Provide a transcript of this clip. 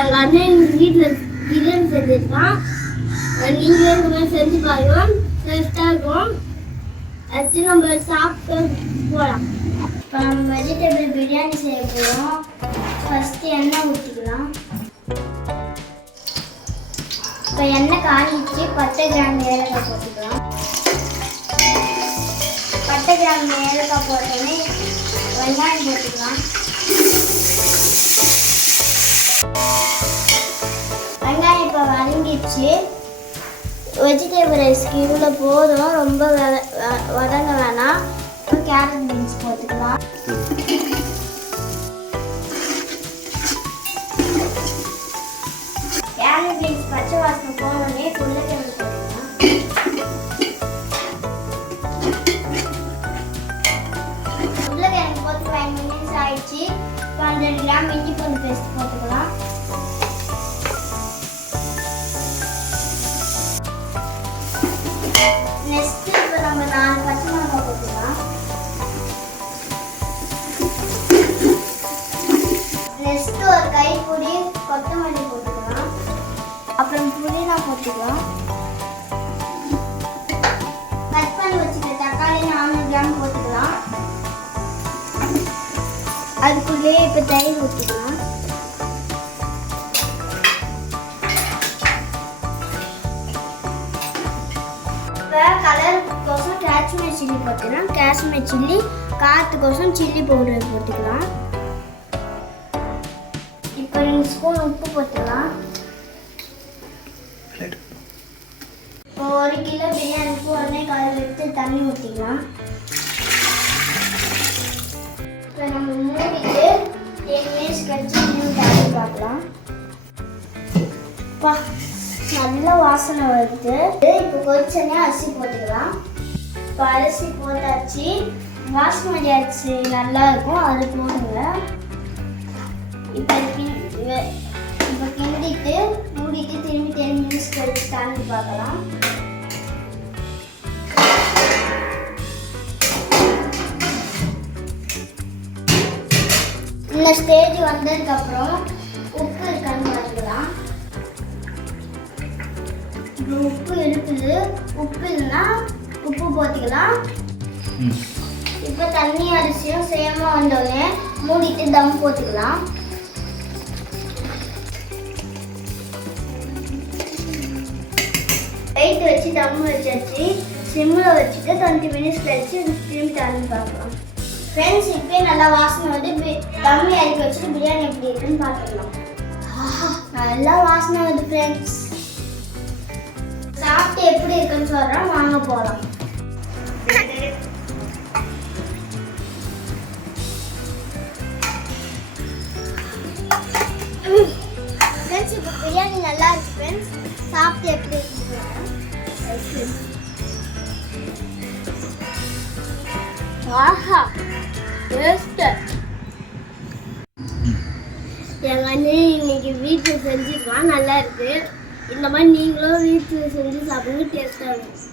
எங்கள் அண்ணன் வீட்டில் பிரியாணி செஞ்சுருக்கான். நீங்களே இந்த மாதிரி செஞ்சு பாருங்க, டேஸ்ட்டாக இருக்கும். அது நம்ம சாப்பிட்டு போகலாம். இப்போ நம்ம வெஜிடபிள் பிரியாணி செய்ய போகிறோம். ஃபஸ்ட்டு எண்ணெய் ஊற்றிக்கலாம். இப்போ எண்ணெய் காஞ்சிச்சு, பட்டை கிராம் ஏலக்காய் போட்டுக்கலாம். பட்டை கிராம் ஏலக்காய் போட்டோன்னே வெங்காயம் போட்டுக்கலாம். வெங்காயம் இப்போ வதங்கிடுச்சு. வெஜிடபிள் ரைஸ்க்கு இவ்வளோ போதும், ரொம்ப வதங்க வேணாம். கேரட் பீன்ஸ் போட்டுக்கலாம். கேரட் பீன்ஸ் பச்சை வாசனை போனோடனே உருளைக்கிழங்கு போட்டுக்கலாம். உருளைக்கிழங்கு போட்டு 5 மினிட்ஸ் ஆயிடுச்சு. 100 கிராம் இஞ்சி பூண்டு பேஸ்ட் போட்டுக்கலாம். நெக்ஸ்ட் இப்போ நம்ம 4 பச்சை மிளகாய் போட்டுக்கலாம். நெக்ஸ்ட் ஒரு கைப்பிடி கொத்தமல்லி போட்டுக்கலாம். அப்புறம் புதினா போட்டுக்கலாம். கட் பண்ணி வச்சுக்க தக்காளி 400 கிராம் போட்டுக்கலாம். அதுக்குள்ளேயே இப்போ தயிர் ஊற்றிக்கலாம். இப்போ கலருக்கோசம் காஷ்மீர் சில்லி போட்டுக்கலாம். காஷ்மீர் சில்லி காரத்துக்கோசம் சில்லி பவுடர் போட்டுக்கலாம். இப்போ 2 ஸ்பூன் உப்பு போட்டுக்கலாம். இப்போ 1 கிலோ பிரியாணிக்கு 1.25 லிட்டர் தண்ணி ஊற்றிக்கலாம். இப்போ நம்ம மூடிட்டு 10 மினிட்ஸ் கழிச்சு இன்னும் தண்ணி பார்க்கலாம். நல்ல வாசனை வருது. இப்போ கொதிச்சனே அரிசி போட்டுக்கலாம். இப்போ அரிசி போட்டாச்சு. பாஸ்மதி அரிசி நல்லா இருக்கும், அது போடுங்க. இப்போ கிண்டிட்டு மூடிட்டு திரும்பி 10 மினிட்ஸ் கழிச்சு தாண்டி பார்க்கலாம். இந்த ஸ்டேஜ் வந்ததுக்கப்புறம் உப்பு இருக்கான்னு பார்த்துக்கலாம். உப்பு இருக்குது. உப்பு இல்லைன்னா உப்பு போட்டுக்கலாம். இப்போ தண்ணி அரிசியும் சேமா வந்தோடனே மூடிட்டு தம் போட்டுக்கலாம். வெயிட் வச்சு தம் வச்சாச்சு. சிம்மில் வச்சுட்டு 20 மினிட்ஸ் கழிச்சு திரும்பி தண்ணி பார்க்கலாம். ஃப்ரெண்ட்ஸ், இப்போ நல்லா வாசனை வந்து தம்மி அரிக்க வச்சுட்டு பிரியாணி எப்படி இருக்குன்னு பார்த்துக்கலாம். நல்லா வாசனை வருது ஃப்ரெண்ட்ஸ். சாப்பிட்டு எப்படி இருக்குன்னு சொல்கிறோம், வாங்க போகலாம். ஃப்ரெண்ட்ஸ், இப்போ பிரியாணி நல்லா இருக்கு ஃப்ரெண்ட்ஸ். சாப்பிட்டு எப்படி இருக்குன்னு ஆஹா டேஸ்ட். எங்கள் அண்ணன் இன்னைக்கு வீட்டில் செஞ்சுருக்கான், நல்லா இருக்கு. இந்த மாதிரி நீங்களும் வீட்டில் செஞ்சு சாப்பிடுங்க, டேஸ்ட்டாக இருக்கும்.